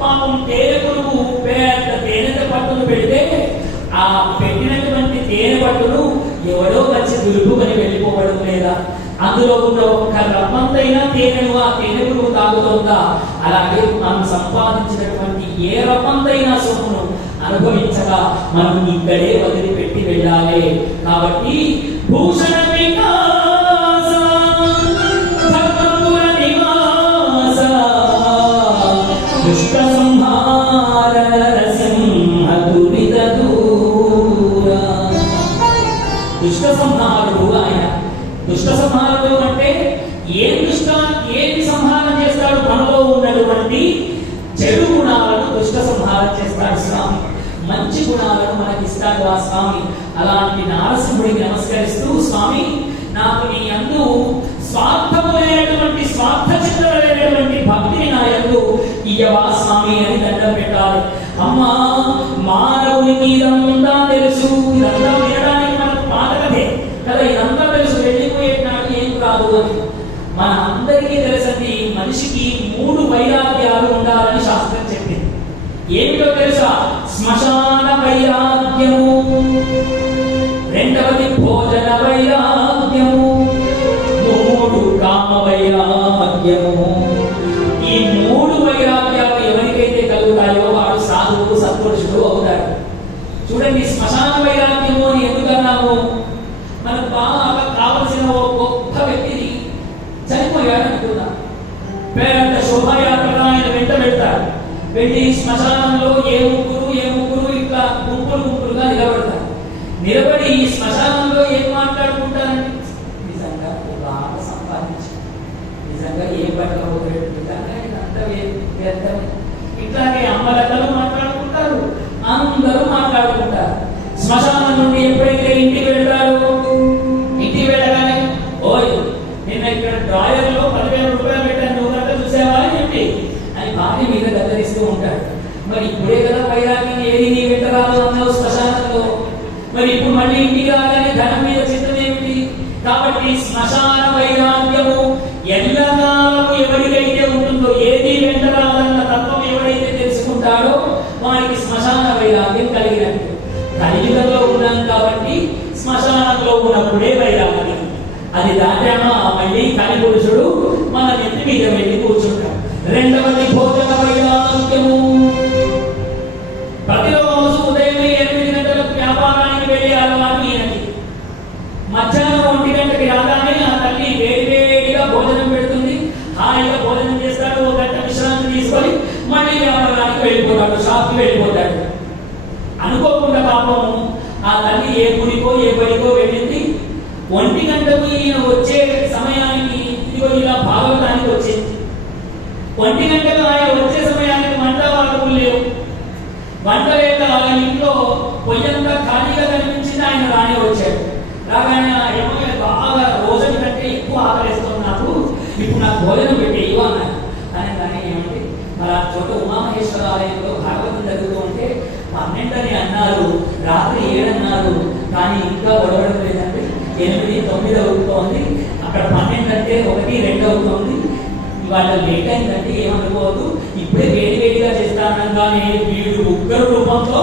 పాపం తేనె పురుగు పెద్ద తేనె పట్టును పెడితే ఆ పెట్టినటువంటి తేనె పట్టును ఎవడో వచ్చి దులుపుకొని వెళ్ళిపోవడం లేదా? అందులో ఉన్న ఒక్క రవ్వంతైనా తేనెను ఆ తేనె పురుగు తాగుతుందా? అలాగే మనం సంపాదించినటువంటి ఏ రవ్వంతైనా సొమ్మును అనుభవించగా మనం ఇక్కడే వదిలిపెట్టి వెళ్ళాలి. కాబట్టి భూషణ వికాస ధర్మపుర నివాస దుష్ట సంహార నరసింహ దురిత దూర. దుష్ట సంహారుడు ఆయన. దుష్ట సంహారుడు అంటే ఏది సంహారం చేస్తాడు? మనలో ఉన్నటువంటి చెడు గుణాలను దుష్ట సంహారం చేస్తాడు స్వామి. మంచి గుణాలను మనకిస్తాడు ఆ స్వామి. అలాంటి నారసింహుడికి నమస్కరిస్తూ, స్వామి నాకు నీ యందు స్వార్థమైనటువంటి స్వార్థ చిత్తమైనటువంటి భక్తిని నా యందు ఇయ్యవా స్వామి అని దండం పెట్టాలి. అమ్మా, మానవునికి ఇదంతా తెలుసు, ఇదంతా వినడానికి మనకు పాతకదే కదా, ఇదంతా తెలుసు, వెళ్ళిపోయేటాడు ఏం కాదు అని. మన అందరికీ తెలుసండి, మనిషికి 3 వైరాగ్యాలు ఉండాలని శాస్త్రం చెప్పింది. ఏమిటో తెలుసా? శ్మశాన వైరాగ్యము, రెండవది భోజన వైరాగ్యము, 3 కామ వైరాగ్యము. ఈ 3 వైరాగ్యాలు ఎవరికైతే కలుగుతాయో వాడు సాధువు సత్పురుషుడు అవుతాడు. చూడండి, శ్మశాన వైరాగ్యము అని ఎందుకన్నాము? మనకు బాగా కావలసిన ఒక గొప్ప వ్యక్తిని చనిపోయాడు అనుకుందాం. పేరంత శోభాయాత్రగా ఆయన వెంట వెళ్తాడు. వెళ్ళి శ్మశానంలో ఏ ముగ్గురు ఇట్లా గుంపులుగా నిలబడతారు. నిలబడి శ్మశానంలో ఏం మాట్లాడుకుంటారండి? నిజంగా బాగా సంపాదించి, నిజంగా ఏ పట్టకపోతాడు, నిజంగా ఇదంతా వ్యర్థం. ఇట్లాగే అమ్మలక్కలు మాట్లాడుకుంటారు, అందరూ మాట్లాడుకుంటారు. శ్మశానం నుండి ఎప్పుడైతే ఇంటికి వెళ్తారో, ఇంటికి వెళ్ళగానే, ఓయ్ నిన్న ఇక్కడ డ్రాయర్లో 10,000 రూపాయలు పెట్టాను, నువ్వు కనుక చూసావా అని చెప్పి అని భార్య మీద గద్దరిస్తూ ఉంటాడు. మరి ఇప్పుడే కదా వైరాగ్యం, ఏది నీ వెంట రాదు అన్నావు శ్మశానంలో, మరి ఇప్పుడు మళ్ళీ ఇంటికి రాగానే ధనం మీద చిత్తం ఏమిటి? కాబట్టి శ్మశాన వైరాగ్యము ఎల్లకాలము ఎవరికైతే ఉంటుందో, ఏది వెంట రాదన్న తత్వం ఎవరైతే తెలుసుకుంటాడో వారికి శ్మశాన వైరాగ్యం కలిగినట్టు. కలియుగంలో ఉన్నాం కాబట్టి శ్మశానంలో ఉన్నప్పుడే వైరాగ్యం. అది దాటామా మళ్ళీ కలి పురుషుడు మన నెత్తి మీద వెళ్ళి కూర్చుంటాడు. రెండవది భోజన వైరాగ్యము. ప్రతిరోజు ఉదయం 8 గంటలకు వ్యాపారానికి వెళ్ళే అలవాటు ఈయనకి. మధ్యాహ్నం 1 గంటకి రాగానే ఆ తల్లి వేడివేడిగా భోజనం పెడుతుంది. హాయిగా భోజనం చేస్తాడు, 1 గంట విశ్రాంతి తీసుకొని మళ్ళీ వ్యాపారానికి వెళ్ళిపోతాడు, షాప్కి వెళ్ళిపోతాడు. అనుకోకుండా పాపం ఆ తల్లి ఏ గుడికో ఏ బడికో వెళ్ళింది. 1 గంటకు ఈయన వచ్చే సమయానికి ఇదిగో ఇలా భాగవతానికి వచ్చింది. 1 గంటకు ఆయన వచ్చే సమయానికి వంట వాడుకులు లేవు. వంట లేక ఆయన ఇంట్లో పొయ్యంతా ఖాళీగా కనిపించింది. ఆయన రానే వచ్చాడు. రాగానే ఏమో బాగా రోజుల కంటే ఎక్కువ ఆకలిస్తుంది నాకు, ఇప్పుడు నాకు భోజనం పెట్టి ఇవ్వన్నారు అని. కానీ ఏమంటే మరి ఆ చోట ఉమామహేశ్వర ఆలయంలో భాగవతం జరుగుతూ ఉంటే 12 అని అన్నారు, రాత్రి 7 అన్నారు, కానీ ఇంకా గొడవడం లేదంటే 8, 9 అవుతోంది. అక్కడ 12 అంటే 1, 2 అవుతోంది. ఇవాళ లేట్ అయిందంటే ఏమనుకోవద్దు, ఇప్పుడే వేడివేడిగా చేస్తానగానే వీడు ఉగ్గురు రూపంతో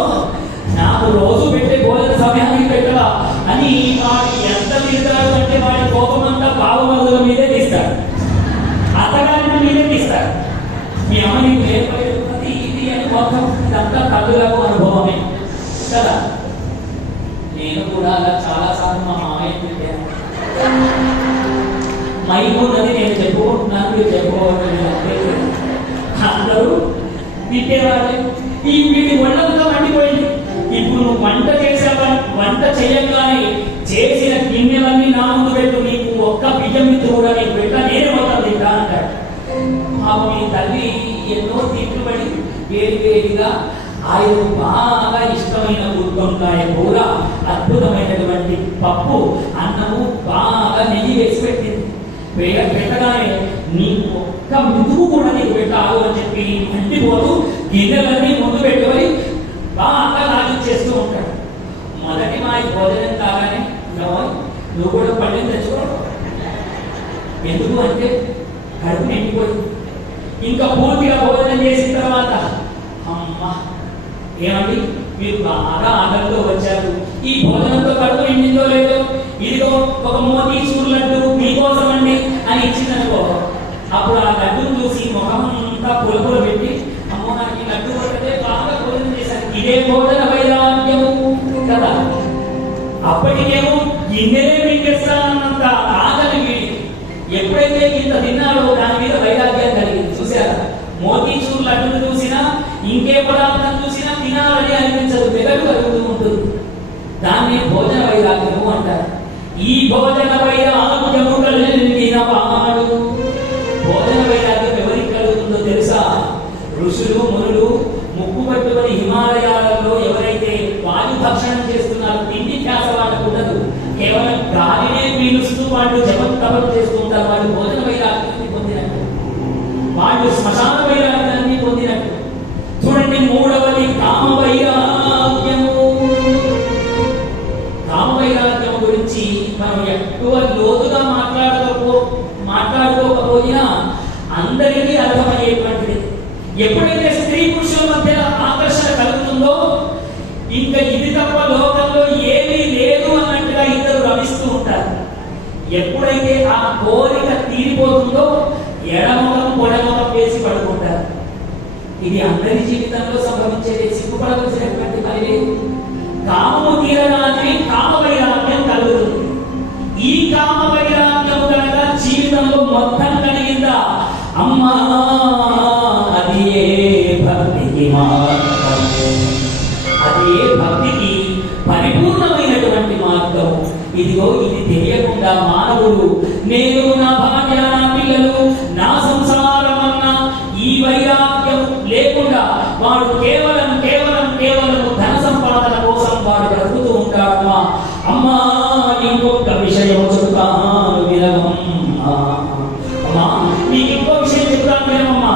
నాకు రోజు పెట్టే భోజన సమయానికి పెట్టవా అని వాడు ఎంత తీస్తాడు అంటే వాడి కోపం అంతా బావమరుదుల మీదే తీస్తాడు, అత్తగారి మీదే తీస్తాడు. మీ అమ్మ నీకు లేకపోతే ఇది అని మొత్తం ఇదంతా కళ్ళులకు అనుభవమే కదా. నేను కూడా అలా చాలాసార్లు మా మామయ్య చెప్పాను. మైమూనది నేను చెప్పుకుంటున్నాను, మీరు చెప్పుకోవాలి. అందరూ తిట్టేవాళ్ళే. ఈ వీడి ఒళ్ళంతా మండిపోయింది. ఇప్పుడు నువ్వు వంట చేసావా, వంట చేయగానే చేసిన గిన్నెలన్నీ నా ముందు పెట్టు, నీకు ఒక్క బియ్యం మీద కూడా నీకు పెట్టా, నేనే మొత్తం తింటా అంటాడు. పాపం మీ తల్లి ఎన్నో తిట్లు పడి వేడివేడిగా ఆయనకు బాగా ఇష్టమైన గుత్తొంకాయ కూర, అద్భుతమైనటువంటి పప్పు, అన్నము బాగా నెయ్యి వేసి పెట్టింది. పెట్టగానే నీకు ఒక్క ముదుగు కూడా నీకు పెట్టాలి అని చెప్పి అంటిపోతూ గిన్నెలన్నీ ముందు పెట్టుకొని బాగా లాగించేస్తూ ఉంటాడు. మొదటి మా భోజనం కాగానే నువ్వు కూడా పళ్ళని తెచ్చుకోవడం ఎందుకు అంటే కడుపు నిండిపోయింది. ఇంకా పూర్తిగా భోజనం చేసిన ఏమండి మీరు బాగా ఆనందంతో వచ్చారు, ఈ భోజనంతో కడుపు నిండిందో లేదో, ఇదిగో ఒక మోతీచూర్ లడ్డు మీకోసం అండి అని ఇచ్చిందనుకో, అప్పుడు ఆ లడ్డును చూసి ముఖం అంతా పులపుల పెట్టి అమ్మో నాకు ఈ లడ్డు పడితే బాగా భోజనం చేశాను, ఇదే భోజన వైరాగ్యము కదా. అప్పటికేమో గిన్నెలే మింగేస్తానన్నంత ఆకలి వీడి ఎప్పుడైతే ఇంత తిన్నాడో దాని మీద వైరాగ్యం కలిగింది. చూసారా, మోతీచూర్ లడ్డును చూసినా ఇంకే పదార్థం చూసినా తినాలని అనిపించదు, వెగటు కలుగుతూ ఉంటుంది. దాన్ని భోజన వైరాగ్యము అంటారు. ఈ భోజన వైరాగ్యము కలిగిన వాడు, భోజన వైరాగ్యం ఎవరికి కలుగుతుందో తెలుసా? ఋషులు మునులు ముక్కు పట్టుకొని హిమాలయాలలో ఎవరైతే వాయు భక్షణం చేస్తున్నారో తిండి ధ్యాస వాళ్ళకు ఉండదు, కేవలం గాలినే పీలుస్తూ వాళ్ళు జపం తపం చేస్తుంటారు. వాళ్ళు భోజన వైరాగ్యాన్ని పొందినట్టు, వాళ్ళు శ్మశాన వైరాగ్యాన్ని పొందినట్టు. చూడండి, మూడవది కామ వైరాగ్యము. కామ వైరాగ్యం గురించి మనం ఎక్కువ లోతుగా మాట్లాడుకోకపోయినా అందరికీ అర్థమయ్యేటువంటిది. ఎప్పుడైతే స్త్రీ పురుషుల మధ్య ఆకర్షణ కలుగుతుందో ఇంకా ఇది తప్ప లోకంలో ఏమీ లేదు అన్నట్టుగా ఇద్దరు రమిస్తూ ఉంటారు. ఎప్పుడైతే ఆ కోరిక తీరిపోతుందో ఎడమొఖం పొడమొఖం వేసి పడుకుంటారు. ఇది అందరి జీవితంలో సంభవించేది, సిగ్గుపడవలసినటువంటి పని లేదు. కామము తీరగానే కామ వైరాగ్యం కలుగుతుంది. ఈ కామ వైరాగ్యం కనుక జీవితంలో మొత్తం కలిగిందా, అమ్మా అది ఏ భక్తికి మార్గం, అది ఏ భక్తికి పరిపూర్ణమైనటువంటి మార్గం. ఇదిగో ఇది తెలియకుండా మానవుడు నేను నా భార్య నా పిల్లలు నా సంసారం అన్న ఈ వైరాగ్యం లేకుండా వాడు కేవలం కేవలం కేవలం ధన సంపాదన కోసం వాడు బ్రతుకుతూ ఉంటాడు. అమ్మా ఇంకొక విషయం చెప్తాను వినమ్మా, అమ్మా నీకు ఇంకో విషయం చెప్తాను వినమ్మా.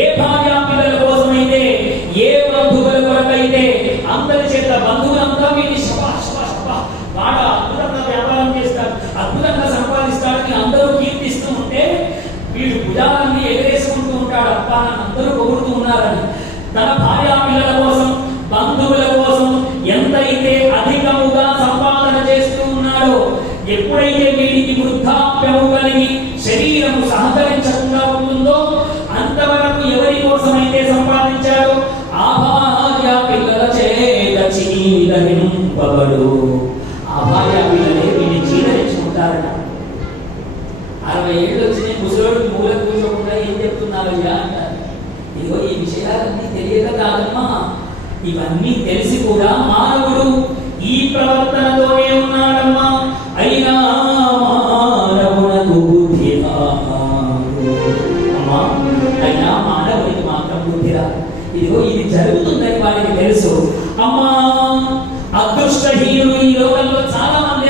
ఏ భార్య పిల్లల కోసమైతే, ఏ బంధువుల కొరకైతే అందరి చేత బంధువులంతా వీడిని బాగా అద్భుతంగా వ్యాపారం చేస్తారు, అద్భుతంగా సంపాదిస్తాడని అందరూ కీర్తిస్తూ ఉంటే వీడు భుజాలన్నీ ఎగరేసుకుంటూ ఉంటాడు, అబ్బా అందరూ పొగుడుతూ ఉన్నారని. తన భార్య పిల్లల కోసం బంధువుల కోసం ఎంతైతే అధికముగా సంపాదన చేస్తూ ఉన్నాడో, ఎప్పుడైతే వీడికి వృద్ధాప్యము కలిగి శరీరము సహకరించకుండా ఉంటుందో అంతవరకు ఎవరి కోసమైతే సంపాదించాడో ఆ భార్య పిల్లల చేత చీదరింపబడు, ఆ భార్య పిల్లలే వీడిని చీదరించుకుంటారట. 60 ఏళ్ళు వచ్చినాయి, ముసలోడు మూల కూర్చోకుండా ఏం చెప్తున్నారయ్యా అంటారు. ఇదిగో ఈ విషయాలన్నీ తెలియక కాదమ్మా, ఇవన్నీ తెలిసి కూడా మానవుడు ఈ ప్రవర్తనతోనే ఉన్నాడమ్మా. అయినా మానవునకు బుద్ధి రాదు, అమ్మా అయినా మానవునికి మాత్రం బుద్ధి రాదు. ఇదిగో ఇది జరుగుతుందని వారికి తెలుసు. అమ్మా అదృష్టహీనులు ఈ లోకంలో చాలా మంది